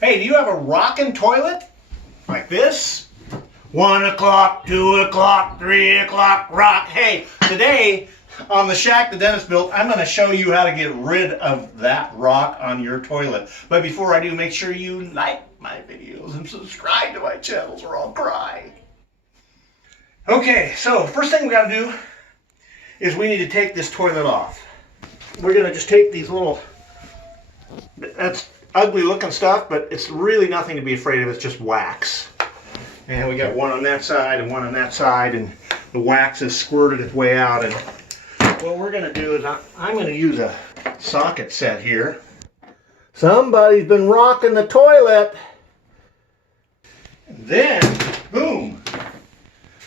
Hey, do you have a rocking toilet? Like this? 1 o'clock, 2 o'clock, 3 o'clock, rock. Hey, today on the shack the dentist built, I'm going to show you how to get rid of that rock on your toilet. But before I do, make sure you like my videos and subscribe to my channels or I'll cry. Okay, so first thing we got to do is we need to take this toilet off. We're going to just take these little, that's ugly looking stuff, but it's really nothing to be afraid of. It's just wax. And we got one on that side and one on that side, and the wax has squirted its way out. And what we're going to do is I'm going to use a socket set here. Somebody's been rocking the toilet. And then, boom.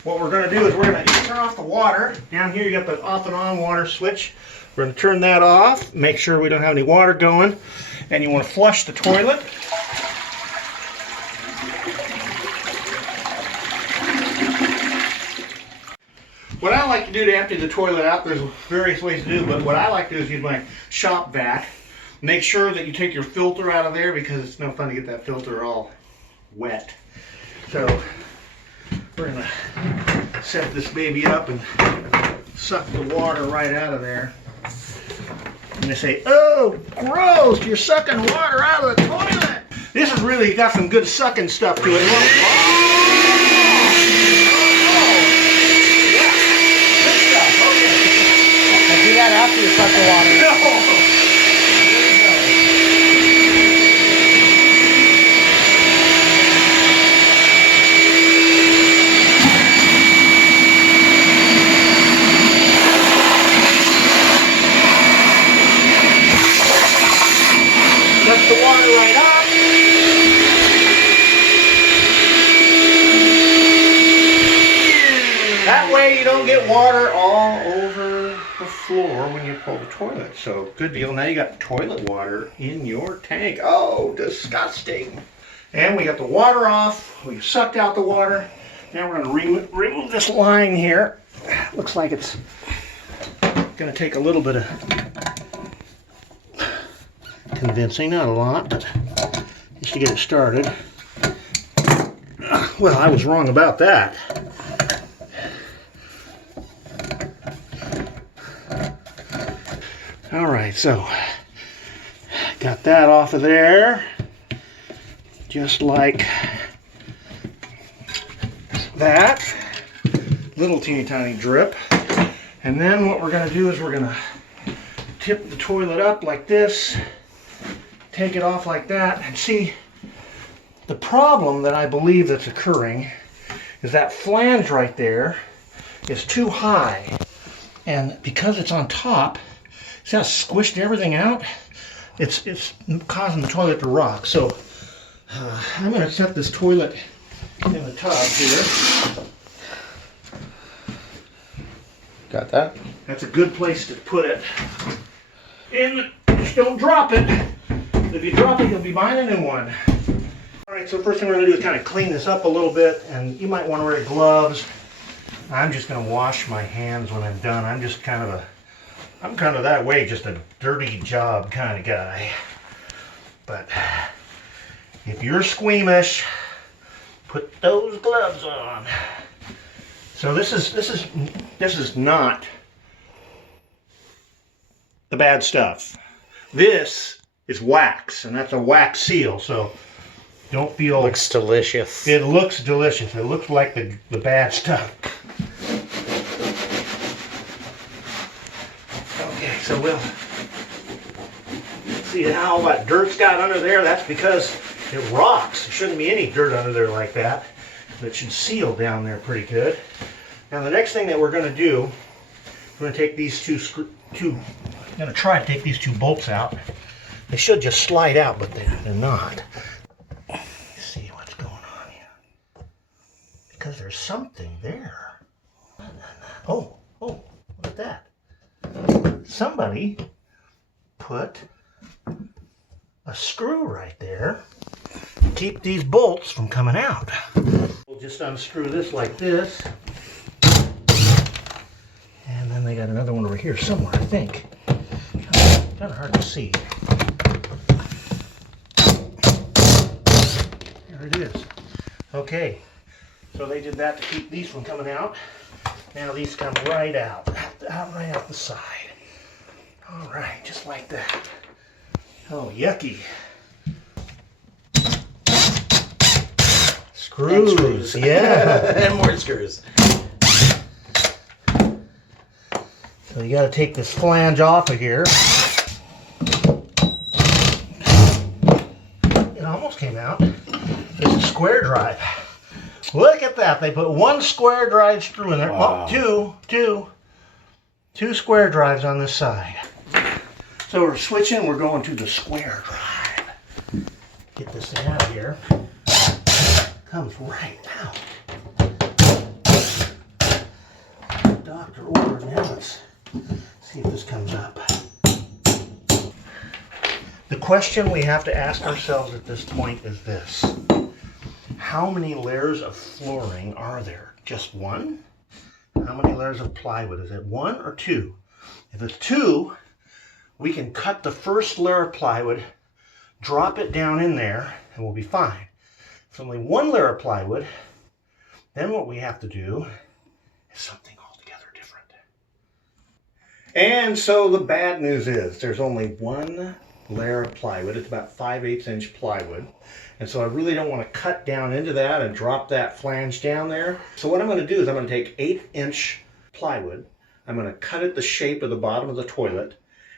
What we're going to do is we're going to turn off the water. Down here you got the off and on water switch. We're going to turn that off, make sure we don't have any water going. And you want to flush the toilet. What I like to do to empty the toilet out, there's various ways to do it, but what I like to do is use my shop vac. Make sure that you take your filter out of there because it's no fun to get that filter all wet. So we're going to set this baby up and suck the water right out of there. And they say, oh, gross, you're sucking water out of the toilet. This has really got some good sucking stuff to it. Do that after you suck the water. No. That's the water right up. That way you don't get water all over the floor when you pull the toilet. So good deal. Now you got toilet water in your tank. Oh, disgusting. And we got the water off. We sucked out the water. Now we're going to remove this line here. Looks like it's going to take a little bit of convincing, not a lot, but just to get it started. Well, I was wrong about that. All right, so got that off of there, just like that. Little teeny tiny drip. And then what we're going to do is we're going to tip the toilet up like this, take it off like that, and see, the problem that I believe that's occurring is that flange right there is too high. And because it's on top, see how squished everything out? It's causing the toilet to rock. So I'm going to set this toilet in the tub here. Got that? That's a good place to put it. Just don't drop it. If you drop it, you'll be buying a new one. All right, so first thing we're going to do is kind of clean this up a little bit, and you might want to wear gloves. I'm just going to wash my hands when I'm done. I'm kind of that way, just a dirty job kind of guy. But if you're squeamish, put those gloves on. So this is not the bad stuff. This is wax, and that's a wax seal, so don't feel... Looks delicious. It looks delicious. It looks like the bad stuff. Okay, so we'll see how all that dirt's got under there. That's because it rocks. There shouldn't be any dirt under there like that. It should seal down there pretty good. Now the next thing that we're going to do, we're going to take these I'm going to try to take these two bolts out. They should just slide out, but they're not. Let's see what's going on here. Because there's something there. Oh, look at that. Somebody put a screw right there to keep these bolts from coming out. We'll just unscrew this like this. And then they got another one over here somewhere, I think. Kind of hard to see. it is. Okay, so they did that to keep these from coming out. Now these come right out right out the side. All right, just like that. Oh, yucky. Screws, yeah. And more screws. So you got to take this flange off of here. It almost came out. It's a square drive. Look at that. They put one square drive screw in there. Wow. Oh, two square drives on this side. So we're switching. We're going to the square drive. Get this thing out of here. Comes right out. Doctor ordered. Now let's see if this comes up. The question we have to ask ourselves at this point is this. How many layers of flooring are there? Just one? How many layers of plywood? Is it one or two? If it's two, we can cut the first layer of plywood, drop it down in there, and we'll be fine. If it's only one layer of plywood, then what we have to do is something altogether different. And so the bad news is there's only one layer of plywood. It's about 5/8 inch plywood. And so I really don't want to cut down into that and drop that flange down there. So what I'm going to do is I'm going to take 8-inch plywood. I'm going to cut it the shape of the bottom of the toilet.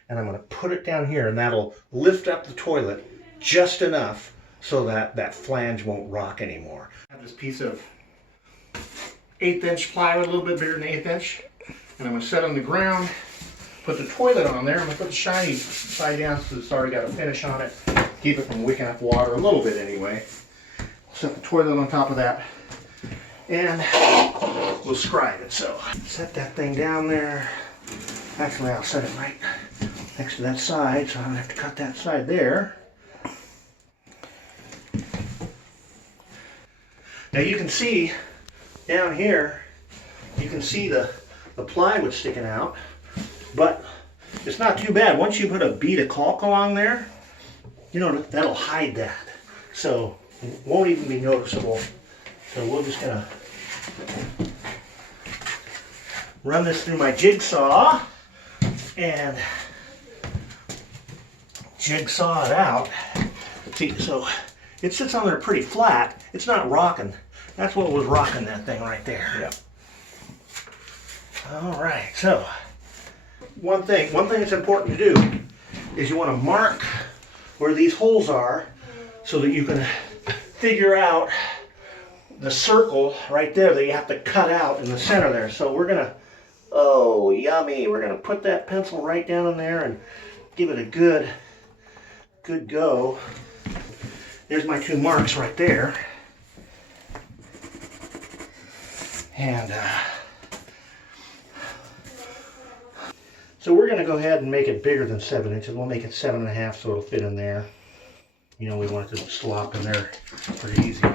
And I'm going to put it down here, and that'll lift up the toilet just enough so that that flange won't rock anymore. I have this piece of 1/8 plywood, a little bit bigger than 1/8 inch. And I'm going to set it on the ground, put the toilet on there. I'm going to put the shiny side down so it's already got a finish on it. Keep it from wicking up water a little bit anyway. Set the toilet on top of that, and we'll scribe it. So set that thing down there. Actually, I'll set it right next to that side, so I don't have to cut that side there. Now you can see down here, you can see the plywood sticking out, but it's not too bad. Once you put a bead of caulk along there, you know, that'll hide that. So it won't even be noticeable. So we're just gonna run this through my jigsaw and jigsaw it out. See, so it sits on there pretty flat. It's not rocking. That's what was rocking that thing right there. Yeah. All right, so one thing that's important to do is you want to mark where these holes are so that you can figure out the circle right there that you have to cut out in the center there. So we're gonna, oh yummy, we're gonna put that pencil right down in there and give it a good go. There's my two marks right there. And so we're going to go ahead and make it bigger than 7 inches. We'll make it 7.5 so it'll fit in there. You know, we want it to slop in there pretty easy.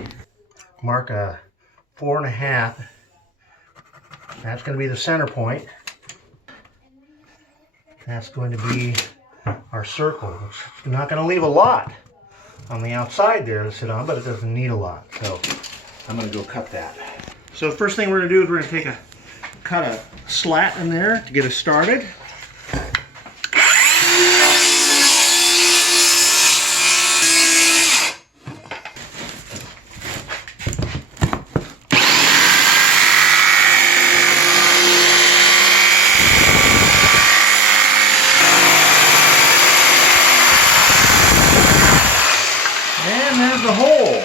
Mark a 4.5. That's going to be the center point. That's going to be our circle. It's not going to leave a lot on the outside there to sit on, but it doesn't need a lot. So I'm going to go cut that. So the first thing we're going to do is we're going to cut a slat in there to get us started. And there's the hole.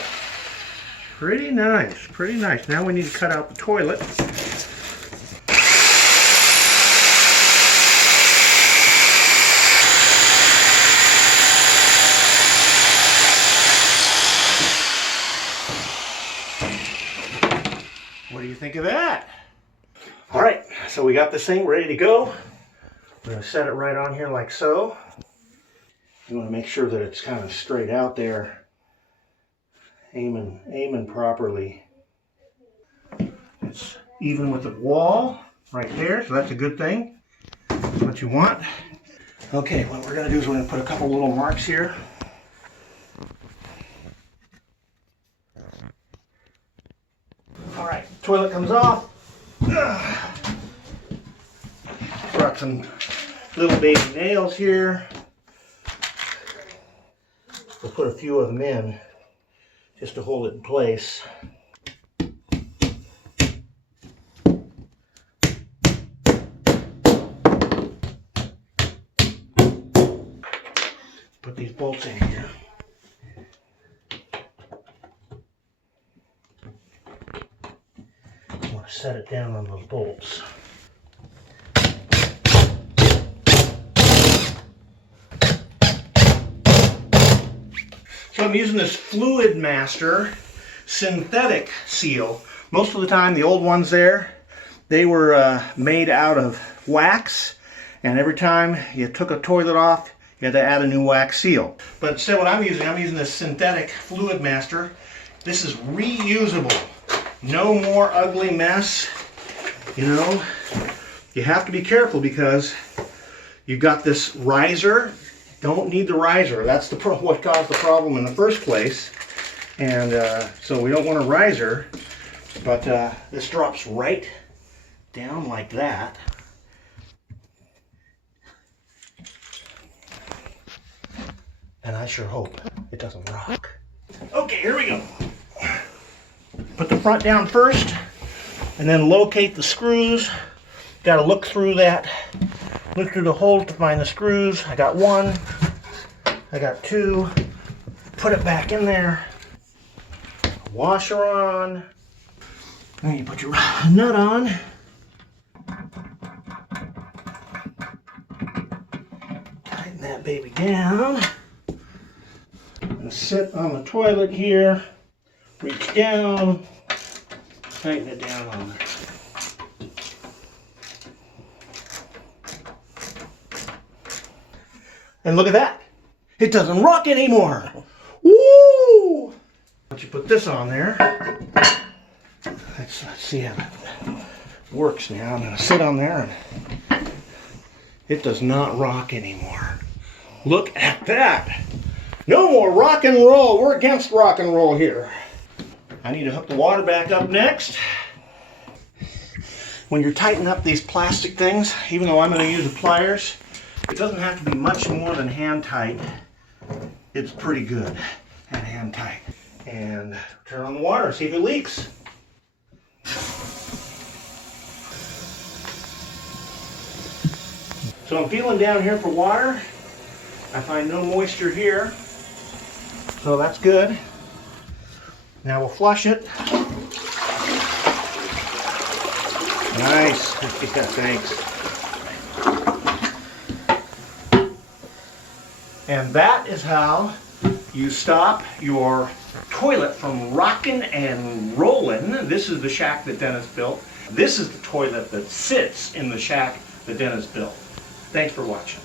Pretty nice, pretty nice. Now we need to cut out the toilet. What do you think of that? All right, so we got this thing ready to go. We're going to set it right on here like so. You want to make sure that it's kind of straight out there. Aiming properly. It's even with the wall right there, so that's a good thing. That's what you want. Okay, what we're going to do is we're going to put a couple little marks here. toilet comes off. Brought some little baby nails here. We'll put a few of them in just to hold it in place. Put these bolts in here. I want to set it down on those bolts. So I'm using this Fluid Master synthetic seal. Most of the time the old ones there, they were made out of wax, and every time you took a toilet off, you had to add a new wax seal. But instead what I'm using this synthetic Fluid Master. This is reusable. No more ugly mess. You know, you have to be careful because you've got this riser. Don't need the riser. That's what caused the problem in the first place. And so we don't want a riser, but this drops right down like that. And I sure hope it doesn't rock. Okay, here we go. Put the front down first, and then locate the screws. Got to look through that. Look through the hole to find the screws. I got one. I got two. Put it back in there. Washer on. Then you put your nut on. Tighten that baby down. And sit on the toilet here. Reach down. Tighten it down on there. And look at that. It doesn't rock anymore. Woo! Once you put this on there, let's see how it works now. I'm going to sit on there and it does not rock anymore. Look at that. No more rock and roll. We're against rock and roll here. I need to hook the water back up next. When you're tightening up these plastic things, even though I'm going to use the pliers, it doesn't have to be much more than hand tight. It's pretty good at hand tight. And turn on the water, see if it leaks. So I'm feeling down here for water. I find no moisture here. So that's good. Now we'll flush it. Nice. Yeah, thanks. And that is how you stop your toilet from rocking and rolling. This is the shack that Dennis built. This is the toilet that sits in the shack that Dennis built. Thanks for watching.